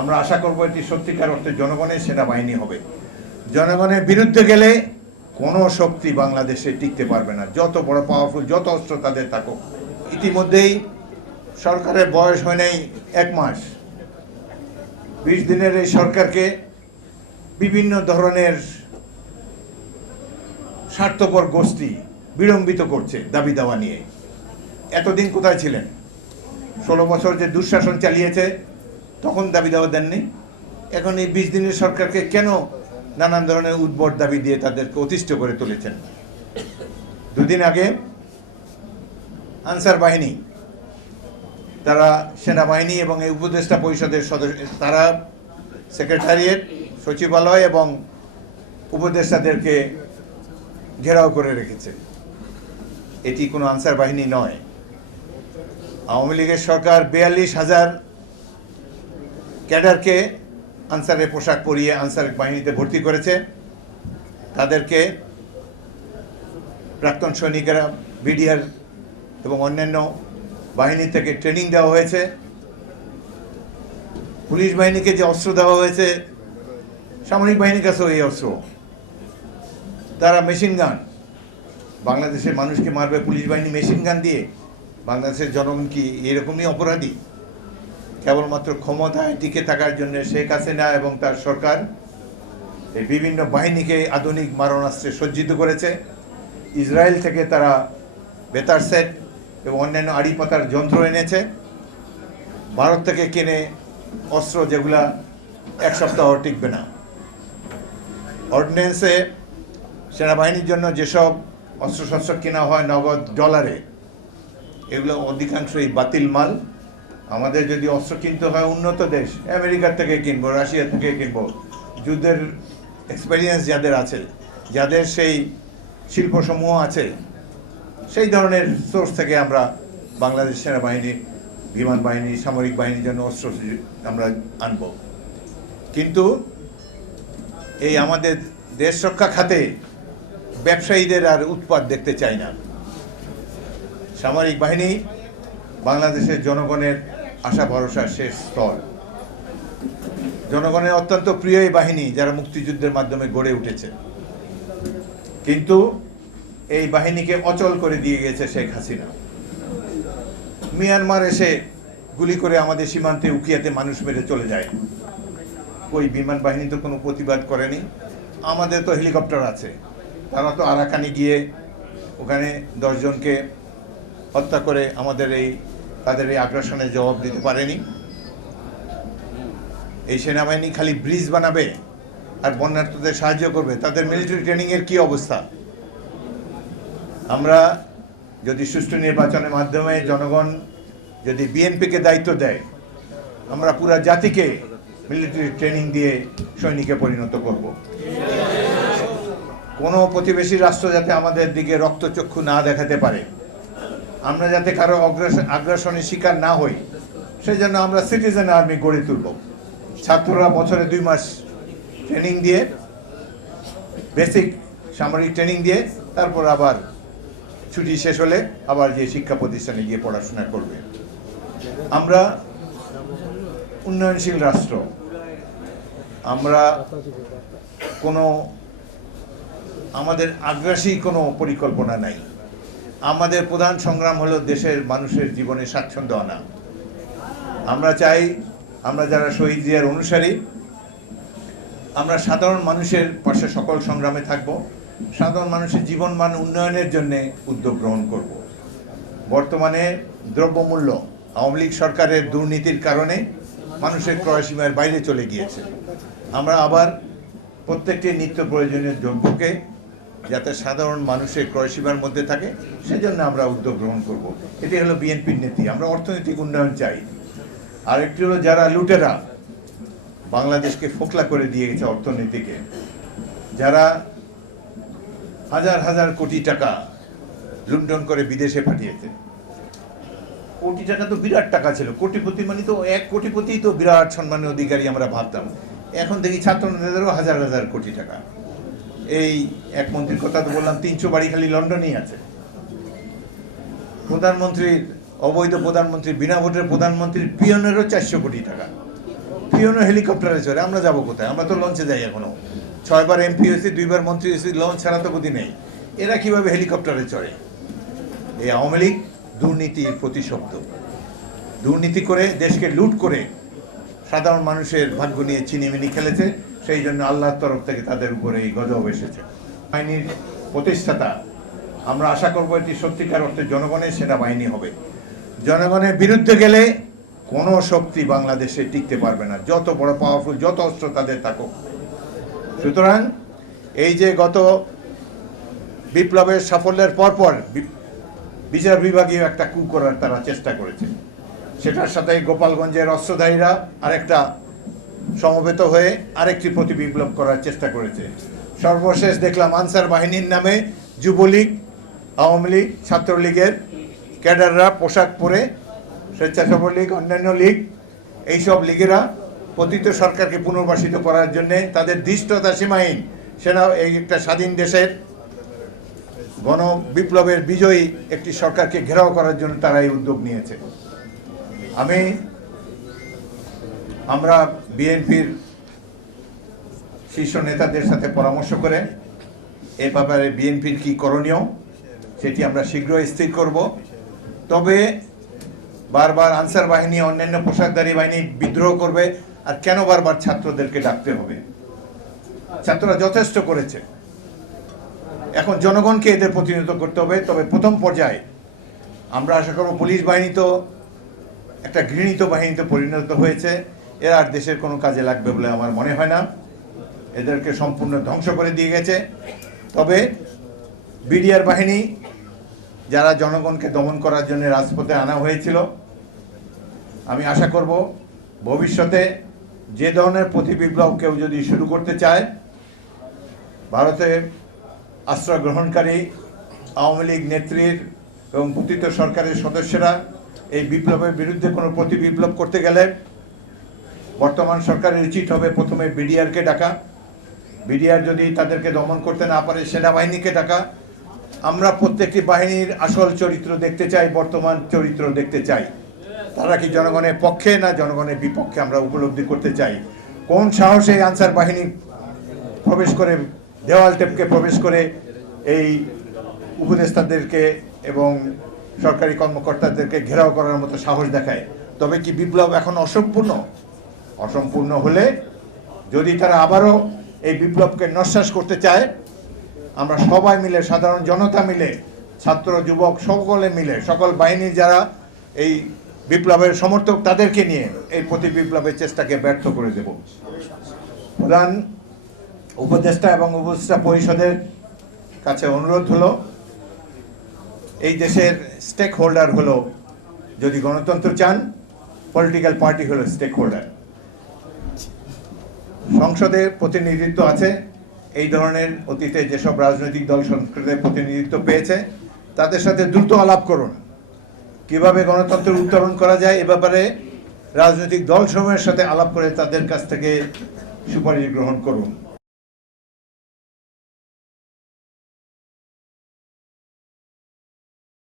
আমরা আশা করব এটি সত্যিকার অর্থে জনগণের সেনাবাহিনী হবে। জনগণের বিরুদ্ধে গেলে কোনো শক্তি বাংলাদেশে টিকতে পারবে না। যত বড় পাওয়ারফুল যত অস্ত্র তাদের থাকুক। ইতিমধ্যেই সরকারের বয়স হয় নাই এক মাস। বিশ দিনের এই সরকারকে বিভিন্ন ধরনের স্বার্থপর গোষ্ঠী বিড়ম্বিত করছে দাবি দাওয়া নিয়ে। এতদিন কোথায় ছিলেন? ষোলো বছর যে দুঃশাসন চালিয়েছে তখন দাবি দাওয়া দেননি। এখন এই বিশ দিনের সরকারকে কেন নানান ধরনের উদ্ভট দাবি দিয়ে তাদেরকে অতিষ্ঠ করে তুলেছেন? দুদিন আগে আনসার বাহিনী, তারা সেনাবাহিনী এবং এই উপদেষ্টা পরিষদের সদস্য, তারা সেক্রেটারিয়েট, সচিবালয় এবং উপদেষ্টাদেরকে ঘেরাও করে রেখেছে। এটি কোনো আনসার বাহিনী নয়। আওয়ামী লীগের সরকার বিয়াল্লিশ হাজার ক্যাডারকে আনসারের পোশাক পরিয়ে আনসার বাহিনীতে ভর্তি করেছে। তাদেরকে প্রাক্তন সৈনিকেরা, বিডিআর এবং অন্যান্য বাহিনী থেকে ট্রেনিং দেওয়া হয়েছে। পুলিশ বাহিনীকে যে অস্ত্র দেওয়া হয়েছে, সামরিক বাহিনীর কাছেও এই অস্ত্র। তারা মেশিন গান। বাংলাদেশের মানুষকে মারবে পুলিশ বাহিনী মেশিন গান দিয়ে। বাংলাদেশের জনগণ কি এরকমই অপরাধী? কেবলমাত্র ক্ষমতায় টিকে থাকার জন্য শেখ হাসিনা এবং তার সরকার এই বিভিন্ন বাহিনীকে আধুনিক মারণাস্ত্রে সজ্জিত করেছে। ইসরায়েল থেকে তারা বেতার সেট এবং অন্যান্য আড়ি পাতার যন্ত্র এনেছে। ভারত থেকে কিনে অস্ত্র যেগুলা এক সপ্তাহ টিকবে না। অর্ডিন্যান্সে সেনাবাহিনীর জন্য যেসব অস্ত্রশস্ত্র কেনা হয় নগদ ডলারে, এগুলো অধিকাংশই বাতিল মাল। আমাদের যদি অস্ত্র কিনতে হয় উন্নত দেশ, আমেরিকার থেকে কিনবো, রাশিয়া থেকে কিনবো, যুদ্ধের এক্সপেরিয়েন্স যাদের আছে, যাদের সেই শিল্পসমূহ আছে, সেই ধরনের সোর্স থেকে আমরা বাংলাদেশ সেনাবাহিনী, বিমান বাহিনী, সামরিক বাহিনীর জন্য অস্ত্র আমরা আনব। কিন্তু এই আমাদের দেশ রক্ষা খাতে ব্যবসায়ীদের আর উৎপাদ দেখতে চাই না। সামরিক বাহিনী বাংলাদেশের জনগণের আশা ভরসার শেষ স্তর জনগণের অত্যন্ত প্রিয় এই বাহিনী যারা মুক্তিযুদ্ধের মাধ্যমে গড়ে উঠেছে। কিন্তু এই বাহিনীকে অচল করে দিয়ে গেছে শেখ হাসিনা। মিয়ানমার এসে গুলি করে আমাদের সীমান্তে উকিয়াতে মানুষ মেরে চলে যায়। ওই বিমান বাহিনী তো কোনো প্রতিবাদ করেনি। আমাদের তো হেলিকপ্টার আছে। তারা তো আরাকানি গিয়ে ওখানে দশজনকে হত্যা করে আমাদের এই তাদের এই আগ্রাসনের জবাব দিতে পারেনি। এই সেনাবাহিনী খালি ব্রিজ বানাবে আর বন্যার্থদের সাহায্য করবে। তাদের মিলিটারি ট্রেনিংয়ের কি অবস্থা? আমরা যদি সুষ্ঠু নির্বাচনের মাধ্যমে জনগণ যদি বিএনপিকে দায়িত্ব দেয়, আমরা পুরা জাতিকে মিলিটারি ট্রেনিং দিয়ে সৈনিকে পরিণত করব। কোনো প্রতিবেশী রাষ্ট্র যাতে আমাদের দিকে রক্তচক্ষু না দেখাতে পারে আমরা যাতে কারও আগ্রাসনের শিকার না হই সেই জন্য আমরা সিটিজেন আর্মি গড়ে তুলব। ছাত্ররা বছরে দুই মাস ট্রেনিং দিয়ে বেসিক সামরিক ট্রেনিং দিয়ে, তারপর আবার ছুটি শেষ হলে আবার যে শিক্ষা প্রতিষ্ঠানে গিয়ে পড়াশোনা করবে। আমরা উন্নয়নশীল রাষ্ট্র। আমরা কোনো, আমাদের আগ্রাসী কোনো পরিকল্পনা নাই। আমাদের প্রধান সংগ্রাম হলো দেশের মানুষের জীবনে স্বাচ্ছন্দ্য আনা। আমরা চাই, আমরা যারা শহীদ জিয়ার অনুসারী, আমরা সাধারণ মানুষের পাশে সকল সংগ্রামে থাকব, সাধারণ মানুষের জীবন মান উন্নয়নের জন্য উদ্যোগ গ্রহণ করব। বর্তমানে দ্রব্যমূল্য আওয়ামী লীগ সরকারের দুর্নীতির কারণে মানুষের ক্রয়সীমার বাইরে চলে গিয়েছে। আমরা আবার প্রত্যেকটি নিত্য প্রয়োজনীয় দ্রব্যকে যাতে সাধারণ মানুষের ক্রয়সীমার মধ্যে থাকে, সেজন্য আমরা উদ্যোগ গ্রহণ করব। এটি হলো বিএনপির নীতি, আমরা অর্থনৈতিক উন্নয়ন চাই। আরেকটি হলো যারা লুটেরা, বাংলাদেশকে ফোকলা করে দিয়ে গেছে অর্থনীতিকে, যারা হাজার হাজার কোটি টাকা লুণ্ঠন করে বিদেশে পাঠিয়েছে। কোটি টাকা তো বিরাট টাকা ছিল, কোটিপতি মানে তো এক কোটিপতি তো বিরাট সম্মানের অধিকারী আমরা ভাবতাম। এখন দেখি ছাত্র নেতাদেরও হাজার হাজার কোটি টাকা। এই এক মন্ত্রীর কথা তো বললাম, তিনশো বাড়ি খালি লন্ডনেই আছে। প্রধানমন্ত্রীর, অবৈধ প্রধানমন্ত্রী, বিনা ভোটের প্রধানমন্ত্রীর পিয়নেরও চারশো কোটি টাকা। পিওনো হেলিকপ্টারে চড়ে, আমরা যাব কোথায়? আমরা তো লঞ্চে যাই এখনও। ছয়বার এমপি হয়েছি, দুইবার মন্ত্রী হয়েছি, লঞ্চ ছাড়া তো গতি নেই। এরা কীভাবে হেলিকপ্টারে চড়ে? এই আওয়ামী লীগ দুর্নীতির প্রতিশব্দ। দুর্নীতি করে দেশকে লুট করে সাধারণ মানুষের ভাগ্য নিয়ে চিনিমিনি খেলেছে। সেই জন্য আল্লাহর তরফ থেকে তাদের উপরে এই গজব এসেছে। বাহিনীর প্রতিষ্ঠাতা, আমরা আশা করব এটি সত্যিকার অর্থে জনগণের সেনাবাহিনী হবে। জনগণের বিরুদ্ধে গেলে কোনো শক্তি বাংলাদেশে টিকতে পারবে না। যত বড় পাওয়ারফুল যত অস্ত্র তাদের থাকুক। সুতরাং এই যে গত বিপ্লবের সাফল্যের পরপর বিচার বিভাগীয় একটা কু করার তারা চেষ্টা করেছে। সেটার সাথে গোপালগঞ্জের অস্ত্রধারীরা আরেকটা সমবেত হয়ে আরেকটি প্রতি বিপ্লব করার চেষ্টা করেছে। সর্বশেষ দেখলাম আনসার বাহিনীর নামে যুবলীগ, আওয়ামী লীগ, ছাত্রলীগের ক্যাডাররা পোশাক পরে স্বেচ্ছাসেবক লীগ, অন্যান্য লীগ, এইসব লীগেরা পতিত সরকারকে পুনর্বাসিত করার জন্য তাদের দৃষ্টতা সীমাহীন। সেনা এই একটা স্বাধীন দেশের গণ বিপ্লবের বিজয়ী একটি সরকারকে ঘেরাও করার জন্য তারা এই উদ্যোগ নিয়েছে। আমি আমরা বিএনপির শীর্ষ নেতাদের সাথে পরামর্শ করে এ ব্যাপারে বিএনপির কি করণীয় সেটি আমরা শীঘ্রই স্থির করব। তবে বারবার আনসার বাহিনী, অন্যান্য পোশাকধারী বাহিনী বিদ্রোহ করবে আর কেন বারবার ছাত্রদেরকে ডাকতে হবে? ছাত্ররা যথেষ্ট করেছে। এখন জনগণকে এদের প্রতিনিধিত্ব করতে হবে। তবে প্রথম পর্যায়ে আমরা আশা করব পুলিশ বাহিনী তো একটা ঘৃণিত বাহিনীতে পরিণত হয়েছে। এরা আর দেশের কোনো কাজে লাগবে বলে আমার মনে হয় না। এদেরকে সম্পূর্ণ ধ্বংস করে দিয়ে গেছে। তবে বিডিআর বাহিনী, যারা জনগণকে দমন করার জন্য রাজপথে আনা হয়েছিল, আমি আশা করব ভবিষ্যতে যে ধরনের প্রতি বিপ্লব কেউ যদি শুরু করতে চায়, ভারতে আশ্রয় গ্রহণকারী, আওয়ামী লীগ নেত্রীর এবং পতিত সরকারের সদস্যরা এই বিপ্লবের বিরুদ্ধে কোনো প্রতি বিপ্লব করতে গেলে বর্তমান সরকারের উচিত হবে, প্রথমে বিডিআরকে ডাকা। বিডিআর যদি তাদেরকে দমন করতে না পারে, সেনাবাহিনীকে ডাকা। আমরা প্রত্যেকটি বাহিনীর আসল চরিত্র দেখতে চাই, বর্তমান চরিত্র দেখতে চাই। তারা কি জনগণের পক্ষে না জনগণের বিপক্ষে আমরা উপলব্ধি করতে চাই? কোন সাহসে আনসার বাহিনী প্রবেশ করে, দেওয়াল টেপকে প্রবেশ করে এই উপদেষ্টাদেরকে এবং সরকারি কর্মকর্তাদেরকে ঘেরাও করার মতো সাহস দেখায়? তবে কি বিপ্লব এখন অসম্পূর্ণ? অসম্পূর্ণ হলে যদি তারা আবারও এই বিপ্লবকে নস্বাস করতে চায়, আমরা সবাই মিলে, সাধারণ জনতা মিলে, ছাত্র, যুবক সকলে মিলে, সকল বাহিনীর যারা এই বিপ্লবের সমর্থক তাদেরকে নিয়ে এই প্রতি বিপ্লবের চেষ্টাকে ব্যর্থ করে দেব। প্রধান উপদেষ্টা এবং উপদেষ্টা পরিষদের কাছে অনুরোধ হলো, এই দেশের স্টেক হোল্ডার হলো যদি গণতন্ত্র চান পলিটিক্যাল পার্টি হলো স্টেক হোল্ডার সংসদে প্রতিনিধিত্ব আছে। এই ধরনের অতীতে যেসব রাজনৈতিক দল সংসদে প্রতিনিধিত্ব পেয়েছে, তাদের সাথে দ্রুত আলাপ করুন। কীভাবে গণতন্ত্রের উত্তরণ করা যায় এ ব্যাপারে রাজনৈতিক দল সময়ের সাথে আলাপ করে তাদের কাছ থেকে সুপারিশ গ্রহণ করুন।